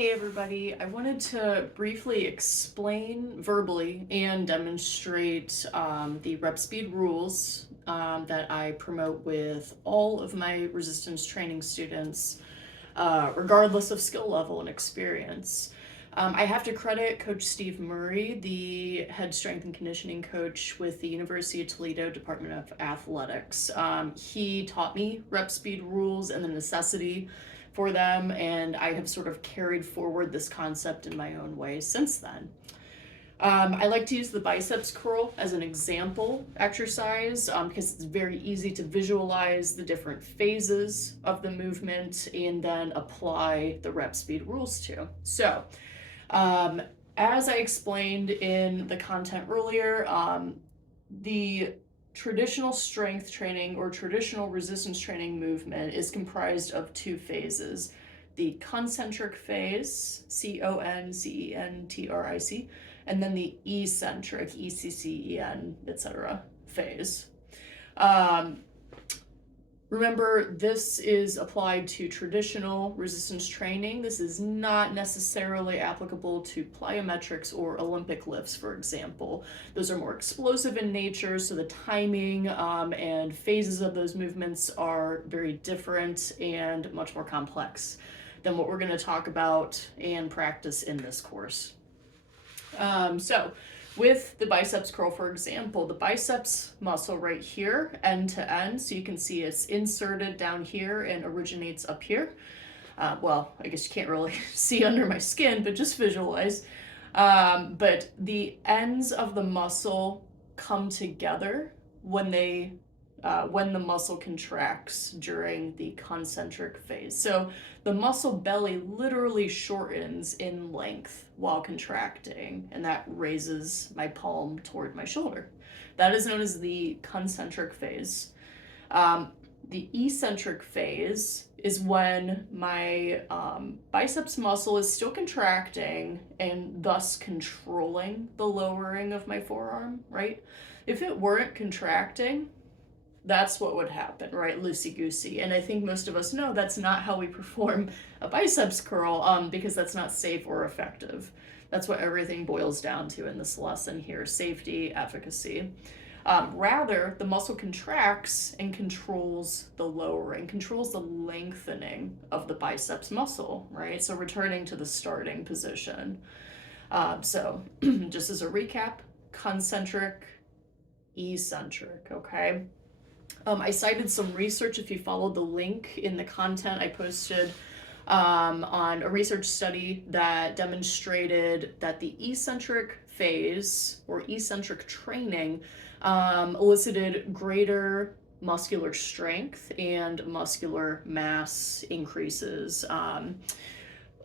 Hey everybody, I wanted to briefly explain verbally and demonstrate the rep speed rules that I promote with all of my resistance training students, regardless of skill level and experience. I have to credit Coach Steve Murray, the head strength and conditioning coach with the University of Toledo Department of Athletics. He taught me rep speed rules and the necessity for them, and I have sort of carried forward this concept in my own way since then. I like to use the biceps curl as an example exercise because it's very easy to visualize the different phases of the movement and then apply the rep speed rules to. So, as I explained in the content earlier, the traditional strength training or traditional resistance training movement is comprised of two phases: the concentric phase, Concentric, and then the eccentric, ECCEN, etc. phase. Remember, this is applied to traditional resistance training. This is not necessarily applicable to plyometrics or Olympic lifts, for example. Those are more explosive in nature, so the timing and phases of those movements are very different and much more complex than what we're going to talk about and practice in this course. So with the biceps curl, for example, the biceps muscle right here, end to end, so you can see it's inserted down here and originates up here. Well, I guess you can't really see under my skin, but just visualize. But the ends of the muscle come together when the muscle contracts during the concentric phase. So the muscle belly literally shortens in length while contracting, and that raises my palm toward my shoulder. That is known as the concentric phase. The eccentric phase is when my biceps muscle is still contracting and thus controlling the lowering of my forearm, right? If it weren't contracting, that's what would happen, right? Loosey-goosey. And I think most of us know that's not how we perform a biceps curl because that's not safe or effective. That's what everything boils down to in this lesson here: safety, efficacy. Rather, the muscle contracts and controls the lowering, controls the lengthening of the biceps muscle, right? So returning to the starting position. So just as a recap: concentric, eccentric, okay? I cited some research, if you followed the link in the content I posted, on a research study that demonstrated that the eccentric phase or eccentric training elicited greater muscular strength and muscular mass increases.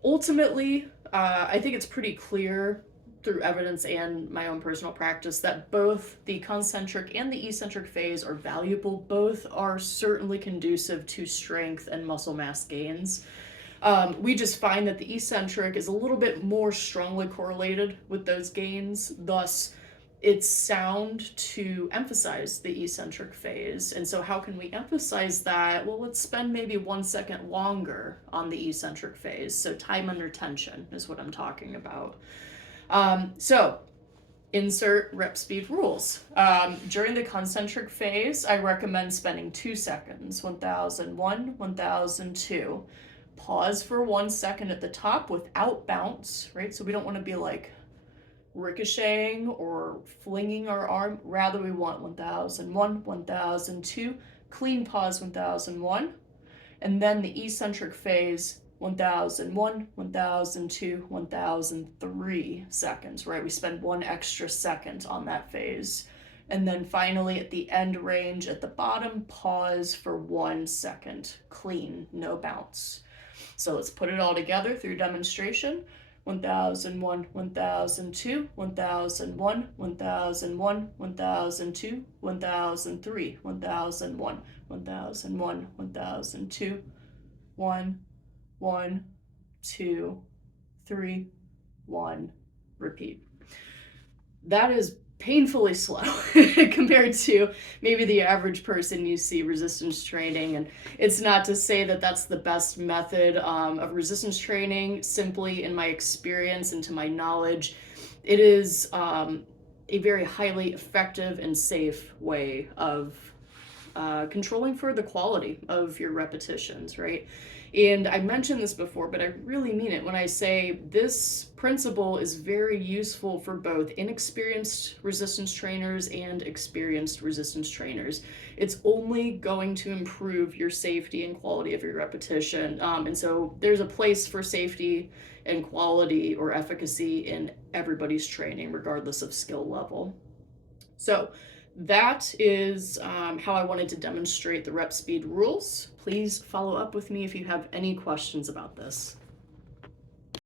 Ultimately, I think it's pretty clear through evidence and my own personal practice that both the concentric and the eccentric phase are valuable. Both are certainly conducive to strength and muscle mass gains. We just find that the eccentric is a little bit more strongly correlated with those gains. Thus, it's sound to emphasize the eccentric phase. And so how can we emphasize that? Well, let's spend maybe 1 second longer on the eccentric phase. So time under tension is what I'm talking about. So insert rep speed rules. During the concentric phase, I recommend spending 2 seconds, 1001, 1002. Pause for 1 second at the top without bounce, right? So we don't want to be like ricocheting or flinging our arm. Rather, we want 1001, 1002, clean pause 1001, and then the eccentric phase 1001, 1002, 1003 seconds, right? We spend 1 extra second on that phase. And then finally at the end range at the bottom, pause for 1 second, clean, no bounce. So let's put it all together through demonstration. 1001, 1002, 1001, 1001, 1002, 1003, 1001, 1001, 1002, 1, 1, 2, 3, 1, repeat. That is painfully slow compared to maybe the average person you see resistance training. And it's not to say that that's the best method of resistance training. Simply, in my experience and to my knowledge, it is a very highly effective and safe way of controlling for the quality of your repetitions, right? And I mentioned this before, but I really mean it when I say this principle is very useful for both inexperienced resistance trainers and experienced resistance trainers. It's only going to improve your safety and quality of your repetition. And so there's a place for safety and quality or efficacy in everybody's training, regardless of skill level. So that is how I wanted to demonstrate the rep speed rules. Please follow up with me if you have any questions about this.